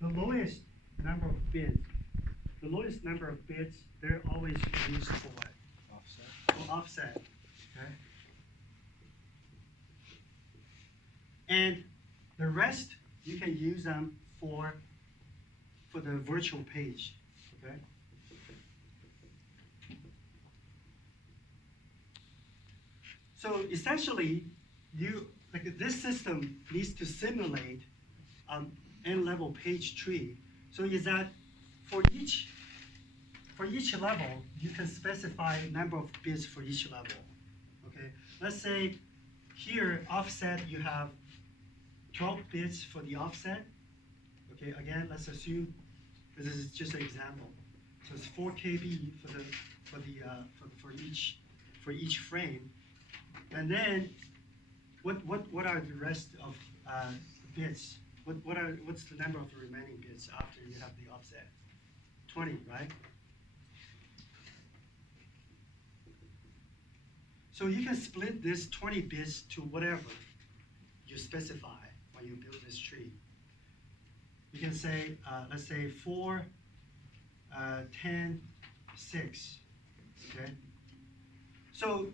the lowest number of bits, they're always used for what? Offset. For offset. Okay. And the rest, you can use them for the virtual page. Okay. So essentially, this system needs to simulate n-level page tree. So is that for each level, you can specify number of bits for each level. Okay. Let's say here offset you have 12 bits for the offset. Okay. Again, let's assume this is just an example. So it's 4 KB for each frame. And then, what are the rest of bits? What's the number of the remaining bits after you have the offset? 20, right? So you can split this 20 bits to whatever you specify when you build this tree. You can say, let's say 4, 10, 6. Okay. So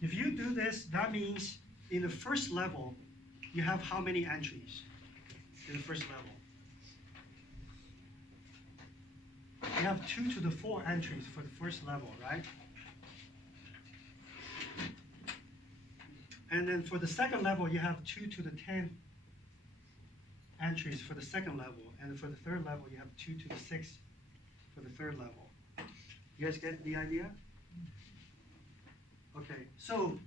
if you do this, that means in the first level, you have how many entries in the first level? You have 2 to the 4 entries for the first level, right? And then for the second level, you have 2 to the 10 entries for the second level. And for the third level, you have 2 to the 6 for the third level. You guys get the idea? Okay, so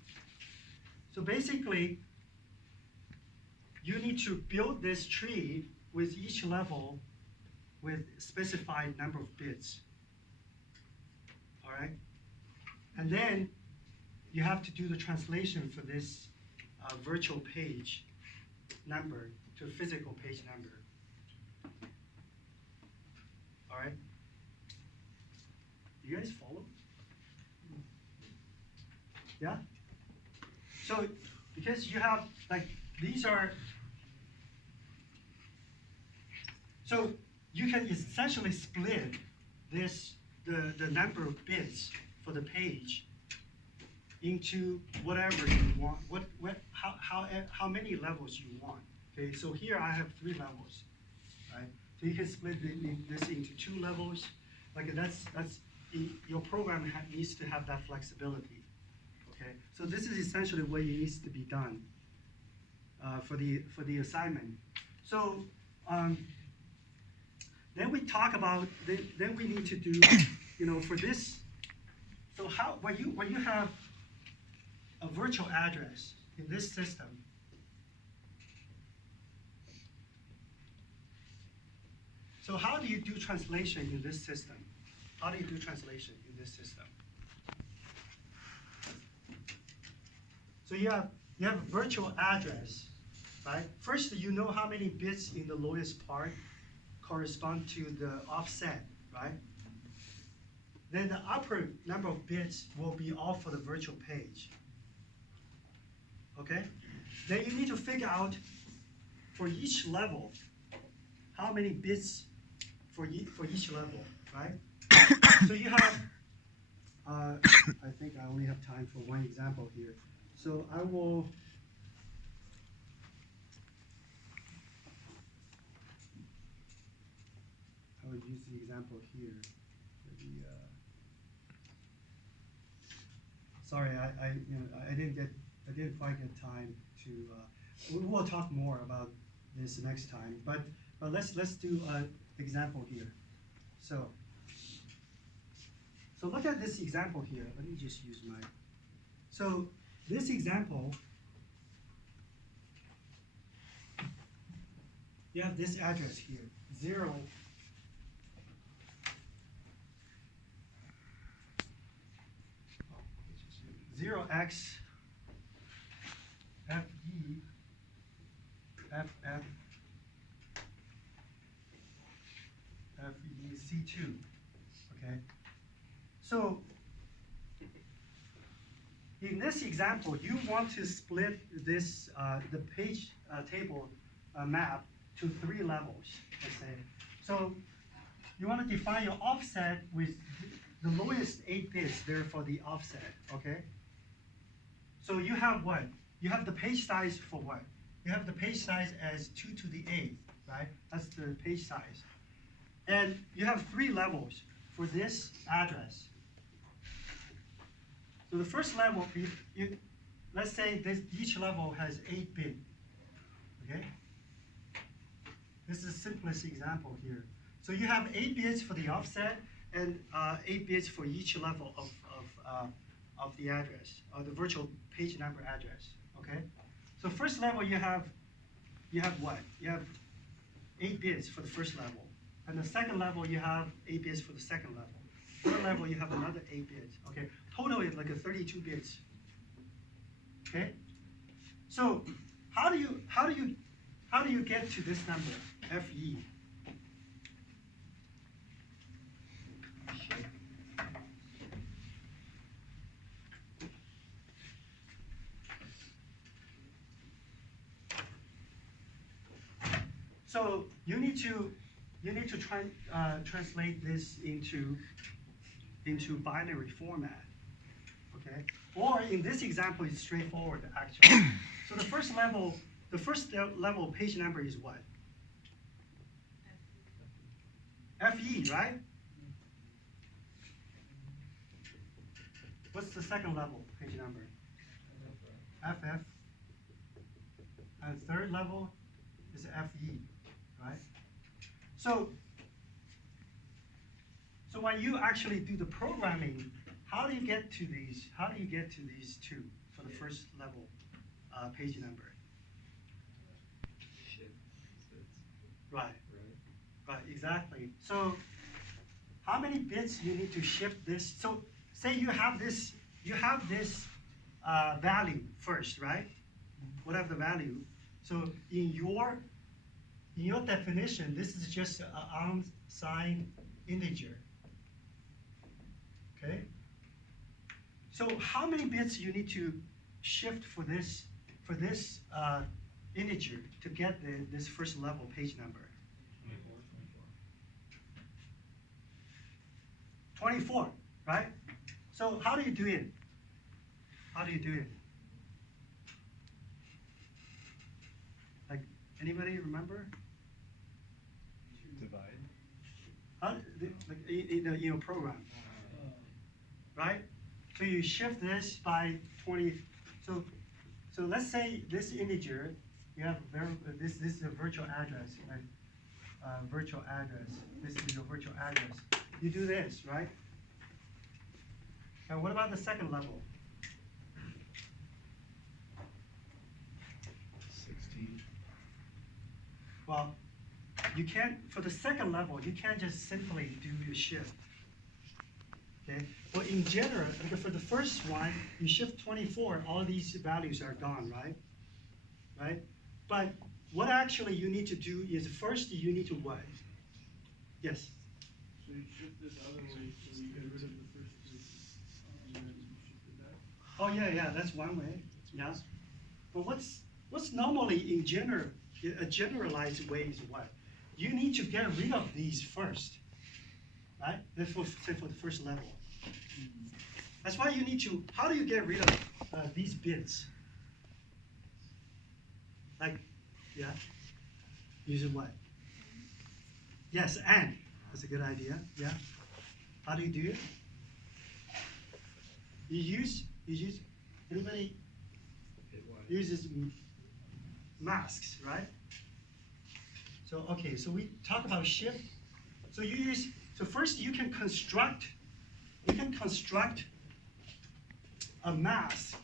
basically, you need to build this tree with each level with specified number of bits. All right? And then you have to do the translation for this virtual page number to physical page number. All right? You guys follow? Yeah? So, because you have, like, these are, so you can essentially split this, the number of bits for the page into whatever you want, how many levels you want. Okay, so here I have 3 levels, right? So you can split this into 2 levels. Like that's your program needs to have that flexibility. Okay, so this is essentially what needs to be done for the assignment. So then we talk about then we need to do, for this. So how when you have a virtual address in this system, so how do you do translation in this system? How do you do translation in this system? So you have a virtual address, right? First, you know how many bits in the lowest part correspond to the offset, right? Then the upper number of bits will be all for the virtual page. Okay? Then you need to figure out for each level how many bits for each level, right? So you have, I think I only have time for one example here. So I will use the example here. Sorry, I didn't quite get time to. We will talk more about this next time, but let's do an example here. So look at this example here. Let me just use my. So this example, you have this address here, 0x FE FF FEC2. Okay. So in this example, you want to split this the page table map to 3 levels, let's say. So you want to define your offset with the lowest 8 bits there for the offset, okay? So you have what? You have the page size for what? You have the page size as 2 to the 8th, right? That's the page size. And you have 3 levels for this address. So the first level, let's say each level has 8 bits, okay? This is the simplest example here. So you have 8 bits for the offset and 8 bits for each level of the address, or the virtual page number address, okay? So first level you have what? You have 8 bits for the first level. And the second level you have 8 bits for the second level. Third level you have another 8 bits, okay? Total is like a 32 bits, okay? So how do you get to this number, FE? So you need to translate this into binary format, okay? Or in this example, it's straightforward actually. So the first level page number is what? FE, right? What's the second level page number? FF. And third level is FE, right? So when you actually do the programming, how do you get to these? How do you get to these two for the first level page number? Right. Right. Exactly. So how many bits you need to shift this? So say you have this value first, right? Whatever the value. So in your definition, this is just an unsigned integer. Okay. So how many bits you need to shift for this integer to get this first level page number? 24, right? So how do you do it? How do you do it? Like, anybody remember? Divide. How, like in your program, right? So you shift this by 20. So let's say this integer, you have this is a virtual address, right? Virtual address. This is your virtual address. You do this, right? And what about the second level? 16. Well, you can't, for the second level, you can't just simply do your shift. Okay? Well, in general, like for the first one, you shift 24, all these values are gone, right? Right? But what actually you need to do is first you need to what? Yes? So you shift this other way, so you get rid of the first two, and then you shifted that? Oh yeah, that's one way. Yeah. But what's normally in general, a generalized way is what? You need to get rid of these first, right? Say for the first level. That's why you need to. How do you get rid of these bits? Like, yeah. Using what? Yes, and. That's a good idea. Yeah. How do you do it? You use anybody uses masks, right? So okay, so we talk about shift. So first you can construct a mask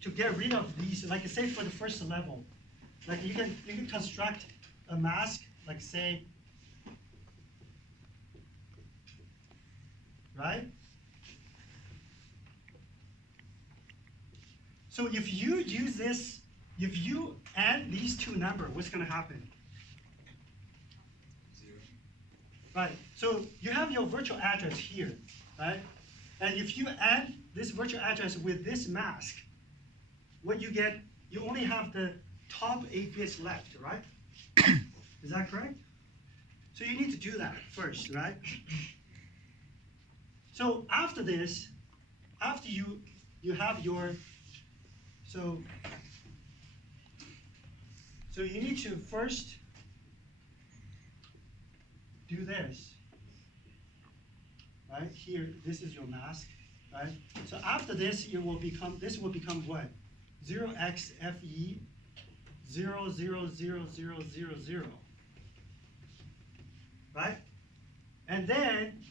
to get rid of these, like say for the first level. Like you can construct a mask, like say, right? So if you use this, if you add these two numbers, what's going to happen? 0. Right. So you have your virtual address here, right? And if you add this virtual address with this mask, what you get, you only have the top 8 bits left, right? Is that correct? So you need to do that first, right? So after this, after you have your, so you need to first do this, right? Here, this is your mask, right? So after this, this will become what? 0xFE 0, 0, 0, 0, 0, 0, right? And then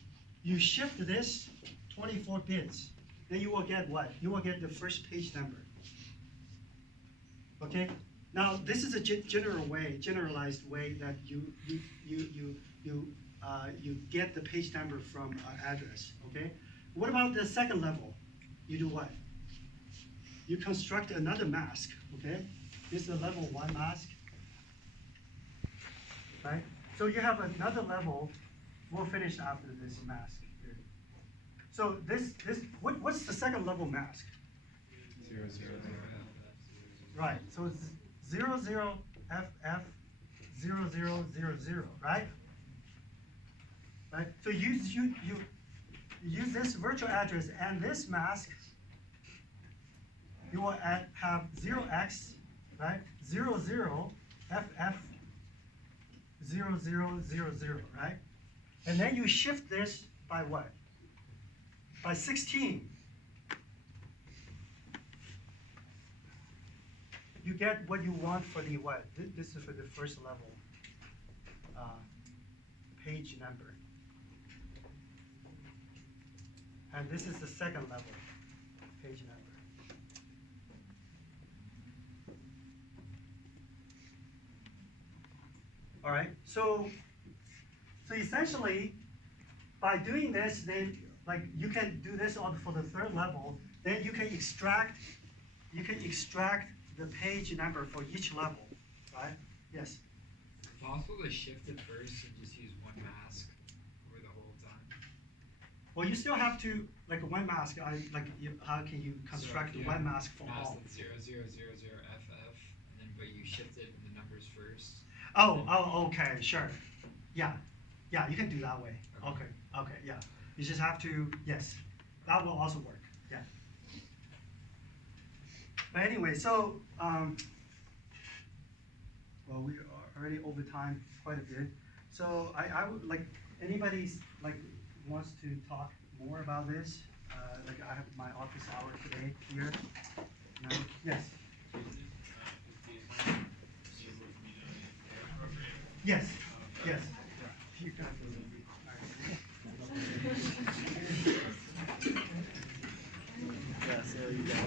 you shift this 24 bits. Then you will get what? You will get the first page number. Okay? Now this is a generalized way that you get the page number from address. Okay? What about the second level? You do what? You construct another mask. Okay? This is a level 1 mask. Right? So you have another level. We'll finish after this mask. So what's the second level mask? 0, 0, 0. Right. So it's 0, 0, FF 0, 0, 0, 0, right? Right. So you use this virtual address and this mask. You will have 0x, right? 0, 0, FF 0, 0, 0, 0, right? And then you shift this by what? By 16. You get what you want for the what? This is for the first level page number. And this is the second level page number. All right, so essentially, by doing this, then like you can do this for the third level. Then you can extract the page number for each level, right? Yes. Possible to shift it first and just use one mask over the whole time. Well, you still have to like one mask. How can you construct So, yeah, one mask for mask all? that's 0, 0, 0, 0, FF, and then but you shift it in the numbers first. Oh, okay, sure. Yeah, you can do that way. Okay. Okay, yeah. You just have to, yes, that will also work, yeah. But anyway, so, well, we are already over time quite a bit. So I would like, anybody's like wants to talk more about this? Like I have my office hour today here. No? Yes. Yes, yes. You got Yeah, so you got